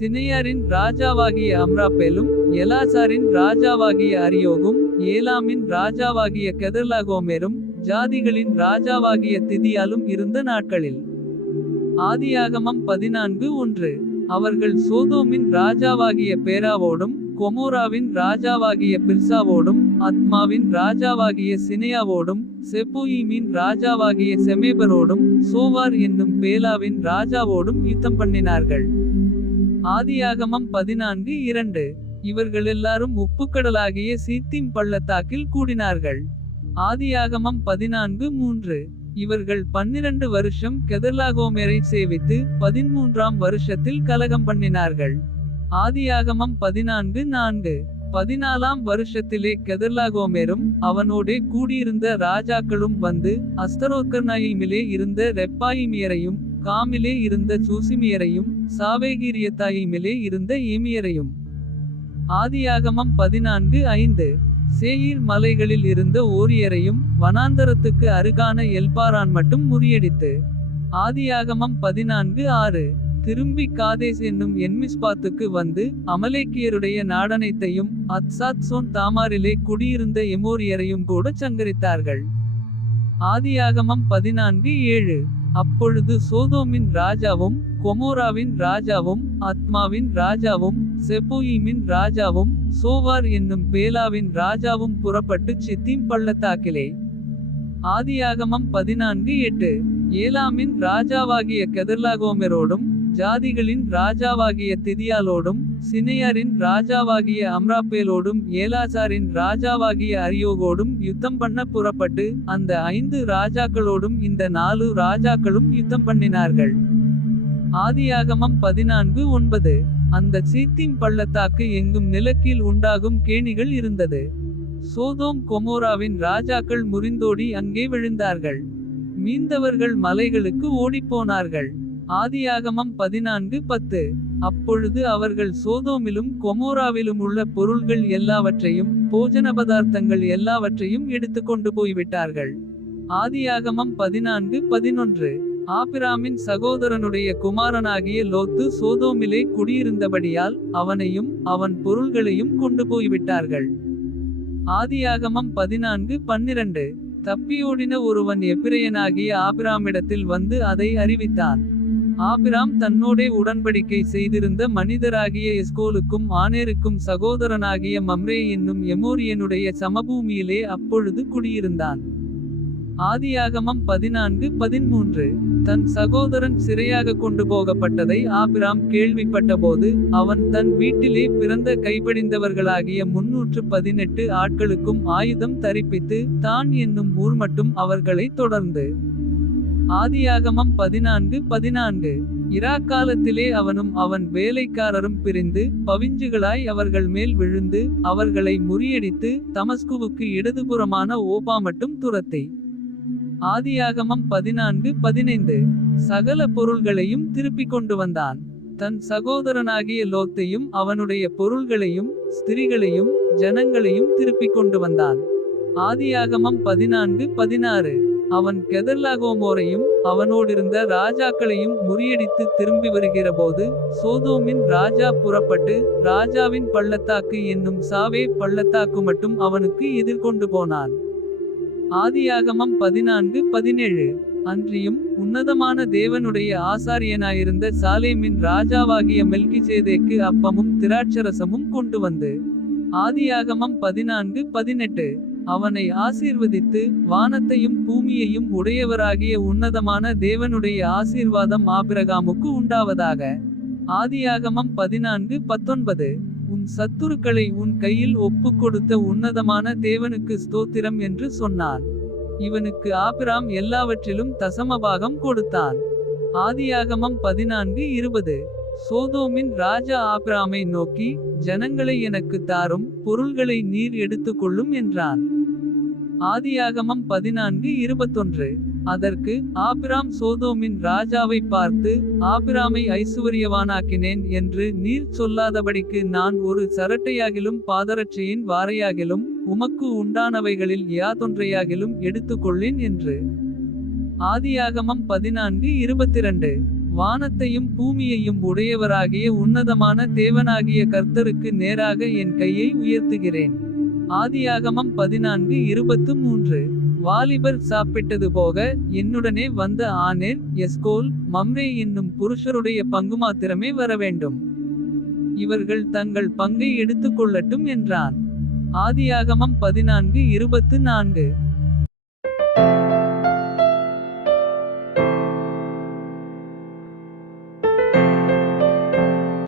சினையாரின் ராஜாவாகிய அம்ராப்பேலும் எலாசாரின் ராஜாவாகிய அரியோகும் ஏலாமின் ராஜாவாகிய கெதர்லாகோமேரும் ஜாதிகளின் ராஜாவாகிய திதியாலும் இருந்த நாட்களில். ஆதியாகமம் 14:1. அவர்கள் சோதோமின் ராஜாவாகிய பேராவோடும் கொமோராவின் ராஜாவாகிய பிர்சாவோடும் அத்மாவின் ராஜாவாகிய சினையாவோடும் செப்போயீமின் ராஜாவாகிய செமேபரோடும் சோவார் என்னும் பேலாவின் ராஜாவோடும் யுத்தம் பண்ணினார்கள். ஆதியாகமம் 14:2. இவர்கள் எல்லாரும் உப்புக்கடலாகிய சீத்திம் பள்ளத்தாக்கில் கூடினார்கள். ஆதியாகமம் 14:3. இவர்கள் 12 வருஷம் கெதர்லாகோமேரை சேவித்து 13ஆம் வருஷத்தில் கலகம் பண்ணினார்கள். ஆதியாகமம் 14:4. 14ஆம் வருஷத்திலே கெதர்லாகோமேரும் அவனோடே கூடியிருந்த ராஜாக்களும் வந்து அஸ்தரோத்கர்னாயிமிலே இருந்த ரெப்பாயிமியரையும் காமிலே இருந்த சூசிமியரையும் சாவேகீரியத்தாயிமிலே இருந்த ஏமியரையும். ஆதியாகமம் 14:5. சேயீர் மலைகளில் இருந்த ஓரியரையும் வனாந்தரத்துக்கு அருகான எல்பாரான் மட்டும் முறியடித்து. ஆதியாகமம் 14:6. திரும்பி காதேஸ் என்னும் என்மிஸ்பாத்துக்கு வந்து அமலேக்கியருடைய நாடனைத்தையும் அத்சாத்சோன் தாமாரிலே குடியிருந்த எமோரியரையும் கூட சங்கரித்தார்கள். ஆதியாகமம் 14:7. அப்பொழுது சோதோமின் ராஜாவும் கொமோராவின் ராஜாவும் அத்மாவின் ராஜாவும் செப்போயீமின் ராஜாவும் சோவார் என்னும் பேலாவின் ராஜாவும் புறப்பட்டு சித்தீம் பள்ளத்தாக்கிலே. ஆதியாகமம் 14:8. ஏலாமின் ராஜாவாகிய கெதர்லாகோமேரோடும் ஜாதிகளின் ராஜாவாகிய திதியாலோடும் சினையாரின் ராஜாவாகிய அம்ராப்பேலோடும் ஏலாசாரின் ராஜாவாகிய அரியோகோடும் யுத்தம் பண்ண புறப்பட்டு அந்த 5 ராஜாக்களோடும் இந்த 4 ராஜாக்களும் யுத்தம் பண்ணினார்கள். ஆதியாகமம் 14:9. அந்த சீத்திம் பள்ளத்தாக்கு எங்கும் நிலக்கீல் உண்டாகும் கேணிகள் இருந்தது. சோதோம் கொமோராவின் ராஜாக்கள் முறிந்தோடி அங்கே விழுந்தார்கள். மீந்தவர்கள் மலைகளுக்கு ஓடிப்போனார்கள். ஆதியாகமம் 14:10. அப்பொழுது அவர்கள் சோதோமிலும் கொமோராவிலும் உள்ள பொருள்கள் எல்லாவற்றையும் போஜன பதார்த்தங்கள் எல்லாவற்றையும் எடுத்துக்கொண்டு போய்விட்டார்கள். ஆதியாகமம் 14:11. ஆபிராமின் சகோதரனுடைய குமாரனாகிய லோத்து சோதோமிலே குடியிருந்தபடியால் அவனையும் அவன் பொருள்களையும் கொண்டு போய்விட்டார்கள். ஆதியாகமம் 14:12. தப்பியோடின ஒருவன் எபிரெயனாகிய ஆபிராமிடத்தில் வந்து அதை அறிவித்தான். ஆபிராம் தன்னோடே உடன்படிக்கை செய்திருந்த மனிதராகிய எஸ்கோலுக்கும் ஆனேருக்கும் சகோதரனாகிய மம்ரே என்னும் எமோரியனுடைய சமபூமியிலே அப்பொழுது குடியிருந்தான். ஆதியாகமம் 14:13. தன் சகோதரன் சிறையாக கொண்டு போகப்பட்டதை ஆபிராம் கேள்விப்பட்டபோது அவன் தன் வீட்டிலே பிறந்த கைப்படிந்தவர்களாகிய 318 ஆட்களுக்கும் ஆயுதம் தரிப்பித்து தான் என்னும் ஊர் மட்டும் அவர்களை தொடர்ந்து. ஆதியாகமம் 14:14. இராக்காலத்திலே அவனும் அவன் வேலைக்காரரும் பிரிந்து பவிஞ்சுகளாய் அவர்கள் மேல் விழுந்து அவர்களை முறியடித்து தமஸ்குவுக்கு இடதுபுறமான ஓபா மட்டும் துரத்தி. ஆதியாகமம் 14:15. சகல பொருள்களையும் திருப்பிக் கொண்டு வந்தான். தன் சகோதரனாகிய லோத்தையும் அவனுடைய பொருள்களையும் ஸ்திரிகளையும் ஜனங்களையும் திருப்பிக் கொண்டு வந்தான். ஆதியாகமம் 14:16. அவன் கெதர்லாகோமோரையும் அவனோடிருந்த ராஜாக்களையும் முறியடித்து திரும்பி வருகிறபோது சோதோமின் ராஜா புறப்பட்டு ராஜாவின் பள்ளத்தாக்கு என்னும் சாவே பள்ளத்தாக்கு மட்டும் அவனுக்கு எதிர்கொண்டு போனான். ஆதியாகமம் 14:17. அன்றியும் உன்னதமான தேவனுடைய ஆசாரியனாயிருந்த சாலேமின் ராஜாவாகிய மெல்கிசேதேக்கு அப்பமும் திராட்சரசமும் கொண்டு வந்து. ஆதியாகமம் 14:18. அவனை ஆசீர்வதித்து வானத்தையும் பூமியையும் உடையவராகிய உன்னதமான தேவனுடைய ஆசீர்வாதம் ஆபிரகாமுக்கு உண்டாவதாக. ஆதியாகமம் 14:19. உன் சத்துருக்களை உன் கையில் ஒப்புக் கொடுத்த உன்னதமான தேவனுக்கு ஸ்தோத்திரம் என்று சொன்னான். இவனுக்கு ஆபிராம் எல்லாவற்றிலும் தசமபாகம் கொடுத்தான். ஆதியாகமம் 14:20. சோதோமின் ராஜா ஆபிராமை நோக்கி ஜனங்களை எனக்கு தாரும் பொருள்களை நீர் எடுத்துக்கொள்ளும் என்றான். ஆதியாகமம் 14:21. அதற்கு ஆபிராம் சோதோமின் ராஜாவை பார்த்து ஆபிராமை ஐசுவரியவானாக்கினேன் என்று நீர் சொல்லாதபடிக்கு நான் ஒரு சரட்டையாகிலும் பாதரட்சையின் வாரையாகிலும் உமக்கு உண்டானவைகளில் யாதொன்றையாகிலும் எடுத்துக்கொள்ளேன் என்று. ஆதியாகமம் 14:22. வானத்தையும் பூமியையும் உடையவராகிய உன்னதமான தேவனாகிய கர்த்தருக்கு நேராக என் கையை உயர்த்துகிறேன். ஆதியாகமம் 14:23. வாலிபர் சாப்பிட்டது போக என்னுடனே வந்த ஆனேர் எஸ்கோல் மம்ரே என்னும் புருஷருடைய பங்கு மாத்திரமே வரவேண்டும். இவர்கள் தங்கள் பங்கை எடுத்துக்கொள்ளட்டும் என்றான். ஆதியாகமம் 14:24.